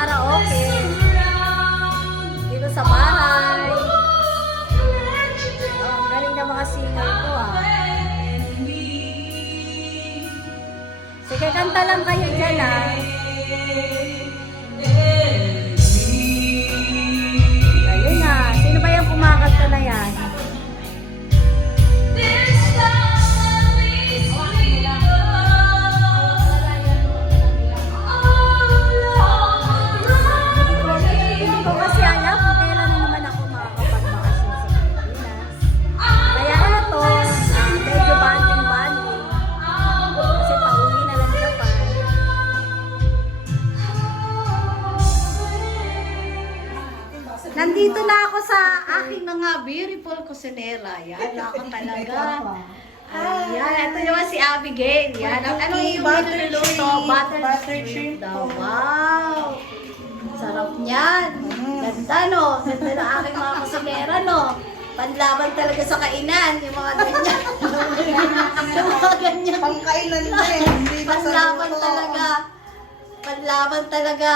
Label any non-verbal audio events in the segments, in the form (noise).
Nagkakaraoke. Dito sa bahay. Oh, ang galing ng mga singer ko ah. Sige, kanta lang kayo dyan ah. Beautiful kusinera. Yan, (laughs) ako talaga. Ayan, ito naman si Abigail. Yan, ano ano yung Butter niluluto? shrimp. Butter, Butter shrimp shrimp daw. Wow! Sarap niyan. Ganda, no? Ganda ng aking mga kusinera, no? Panlaban talaga sa kainan, yung mga ganyan. (laughs) yung mga ganyan. Pangkainan din. Hindi ba sa Panlaban luto? talaga. Panlaban talaga.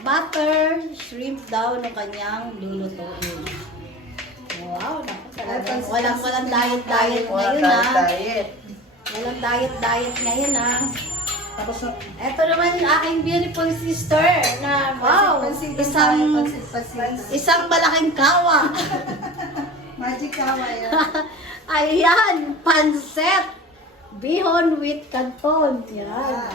Butter, shrimp daw ng kanyang lulutuin. Wow, naku talaga. Walang, walang diet-diet ngayon Walang ha. diet. Walang diet-diet ngayon ha. Tapos na, Ito naman yung aking beautiful sister na wow, isang isang malaking kawa. (laughs) Magic kawa yan. (laughs) Ayan, panset. Bihon with canton. Yan.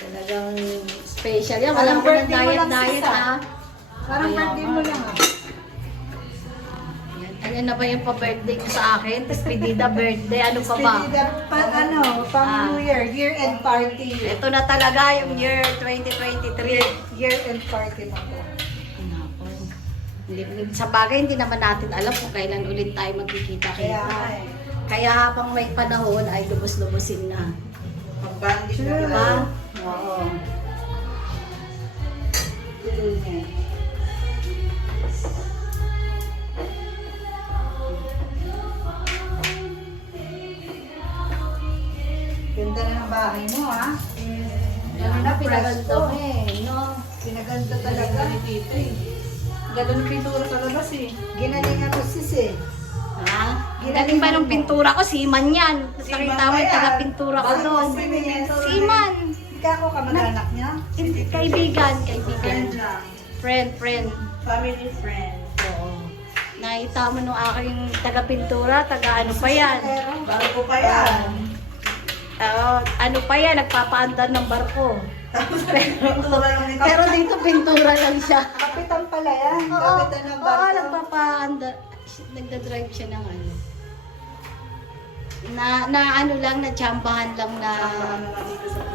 Talagang special yan. Walang birthday diet-diet sis, ha. Parang birthday mo lang ah. Ano na ba yung pa-birthday ko sa akin? Tapos pedida birthday. Ano pa ba? Despedida pa, ano, pang Ah. New Year, year-end party. Ito na talaga yung year 2023. Year-end party. Nako. Hindi- Sa bagay, hindi naman natin alam kung kailan ulit tayo Kaya magkikita-kita. nga eh. Kaya habang may panahon ay lubos-lubosin na. Mag-banding na Diba? kayo. Oo. Bahay mo, ha? Ano na, pinaganda ko eh. No? Pinaganda talaga. Dito eh. Ganda ng pintura sa labas eh. Ginalingan ko sis eh. Ha? Galing ba ng pintura ko? Siman yan. Nakita mo yung taga-pintura ko doon. Siman. Ikaw ako kamag-anak niya? Hindi, Kaibigan, kaibigan. Friend lang. Friend, friend. Family friend. Oo. Nakita mo nung aking taga-pintura, taga ano pa yan. Bago pa yan. Oo, ano pa yan, nagpapaandar ng barko. Ni Pero dito pintura lang siya. Kapitan pala yan. Oo, Kapitan ng oo, barko. nagpapaandar. Nagda-drive siya ng ano. Na, na ano lang, na tsambahan lang na,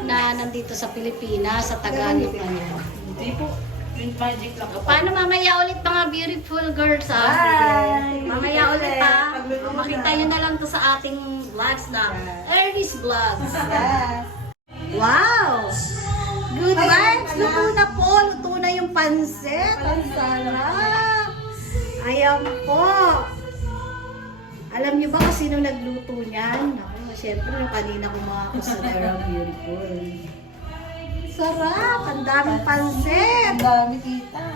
na nandito sa Pilipinas, sa Tagalog. Ano. Hindi po. Yung magic lang ako. Paano mamaya ulit mga beautiful girls ha? Bye! Mamaya ulit ha? Makita nyo na lang to sa ating vlogs na Ernie's Vlogs. Yes. Wow! Good vibes! Luto na po! Luto na yung pansit! Ang sarap! Ayan po! Alam niyo ba kung sino nagluto niyan? Ako, syempre yung kanina kong mga customer beautiful. Sarap! Ang daming pansit! Ang dami kita.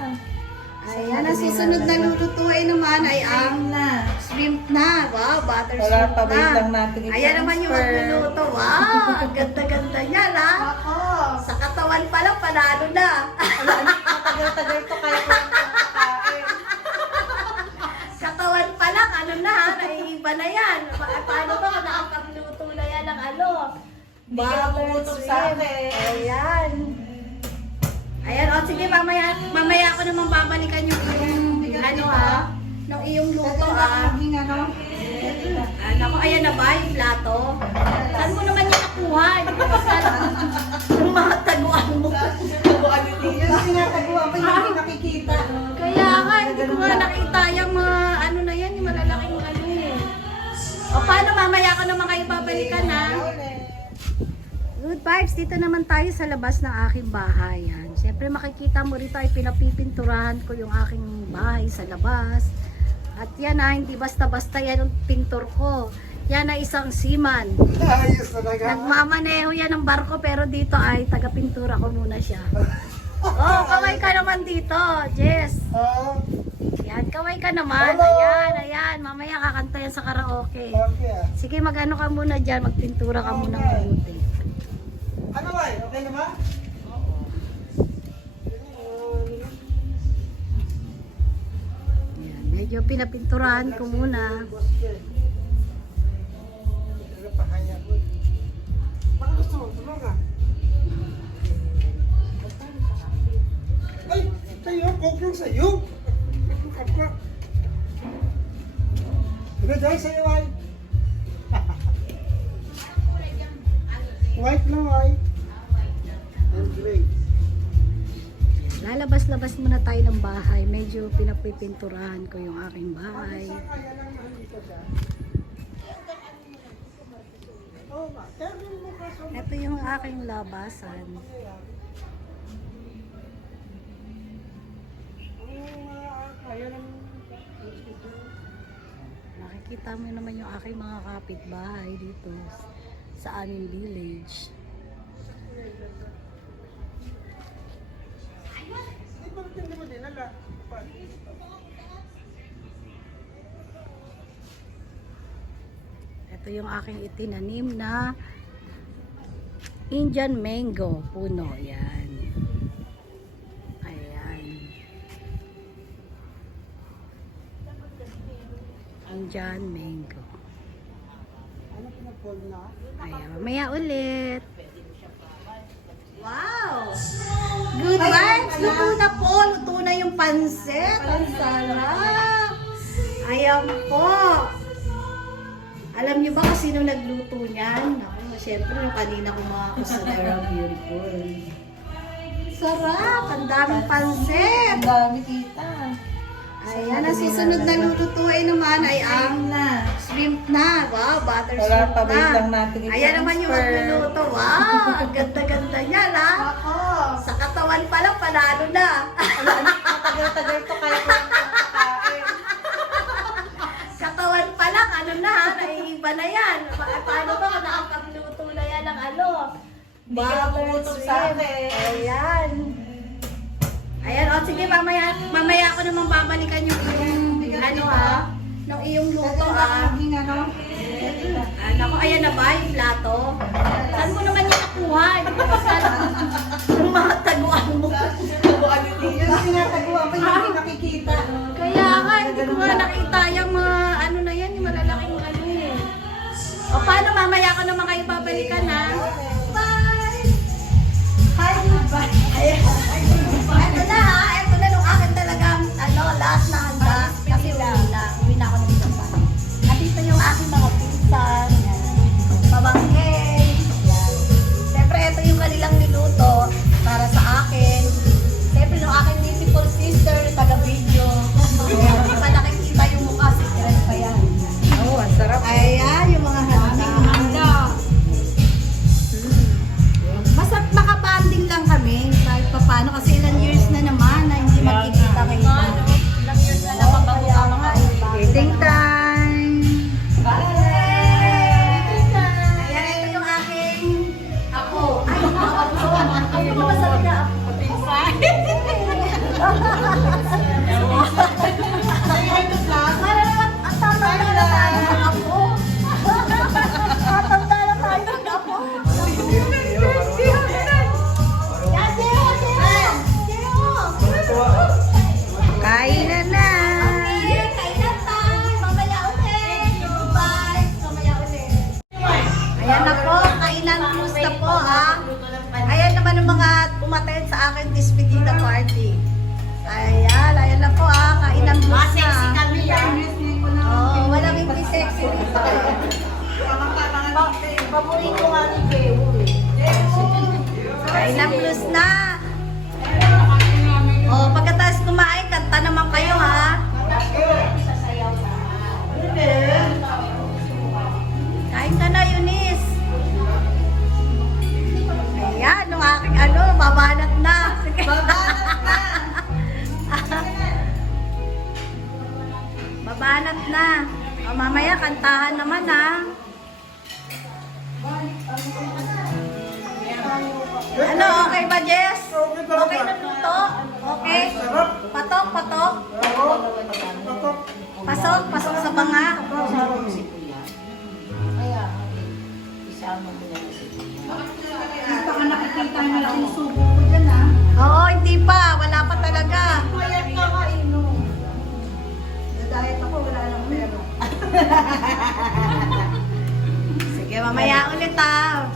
Ayan, ang susunod na lulutuin naman ay ang na. shrimp na. Wow, butter Wala shrimp pa, na. wait lang natin Ayan naman yung i-transfer. magluluto. Wow, ang ganda-ganda niya, ha? Ako. Sa katawan pa lang, panalo na. Matagal-tagal to kaya ko lang kakain. (laughs) katawan pa lang, ano na, ha? Naiiba na yan. Pa- paano ba nakakagluto na yan ng ano? Hindi ka napuputok sa shrimp. akin. Ayan. Ayan, o sige, mamaya, mamaya ako naman babalikan yung iyong, ano ha, ng iyong luto ah. Naging ano? Ah, naku, ayan na ba yung plato? Saan mo naman yung nakuha? Ko yung mga taguan mo. Yung sinataguan ko hindi nakikita. Kaya nga, hindi ko nga nakita yung mga ano na yan, yung malalaking ano eh. O paano mamaya ko naman kayo babalikan ha? Good vibes, dito naman tayo sa labas ng aking bahay. Yan. Siyempre makikita mo rito ay pinapipinturahan ko yung aking bahay sa labas. At yan ah, hindi basta-basta yan ang pintor ko. Yan ay isang seaman. Ayos talaga. Nagmamaneho yan ng barko pero dito ay taga-pintura ko muna siya. (laughs) Oh, kaway ka naman dito, Jess. Oo. Yan, kaway ka naman. Hello. Ayan, ayan. Mamaya kakanta yan sa karaoke. Okay. Sige, mag-ano ka muna dyan. Magpintura ka muna Okay. mabuti. Ano ba? Okay na medyo pinapinturahan ko muna. Ano pa kaya ko? Baka gusto mo, tulong ka. Ay, sa'yo. Ako. Ano dahil sa'yo, ay? (laughs) White na, white. Lalabas-labas muna tayo ng bahay. Medyo pinapipinturahan ko yung aking bahay. Ito yung aking labasan. Nakikita mo naman yung aking mga kapitbahay dito sa aming village. Dinala? Ito yung aking itinanim na Indian mango puno. Yan. Ayan. Indian mango. Ano? Ayan, mamaya ulit. Pansit! Ang sarap! Ayan po! Alam niyo ba kung sino nagluto niyan? Ako, syempre yung kanina kong mga ang beautiful. Sarap! Ang daming pansit! dami kita. Ayan, ang susunod na lulutuin naman ay ang shrimp na. Wow, butter Wala shrimp pa, na. wait lang natin Ayan naman yung i-transfer. magluluto. Wow, ang ganda-ganda niya ha. (laughs) Ako! Sa katawan pa lang, panalo na. Matagal-tagal to kaya ko lang kakain. katawan pa lang, ano na ha, naiiba na yan. Pa- paano ba kung nakakagluto na yan ng ano? Hindi ka sa akin. Ayan. Ayan, o sige, mamaya, mamaya ako naman babalikan yung iyong, ano ha, ng iyong luto ah. Ano? Ah, naku, ayan na ba yung plato? Saan mo naman yung nakuha? Saan yung mga taguan mo. Yan ang sinataguan ko naman kayo babalikan Banat na. O, mamaya, kantahan naman ha. Ano, okay ba, Jess? Okay na luto? Okay? Patok, patok? Pasok, pasok sa banga? Kaya, isama mo na si. Baka nakikita yung malaking subo ko dyan ah. Oo, hindi pa. Wala pa talaga. Sige, mamaya ulit ha.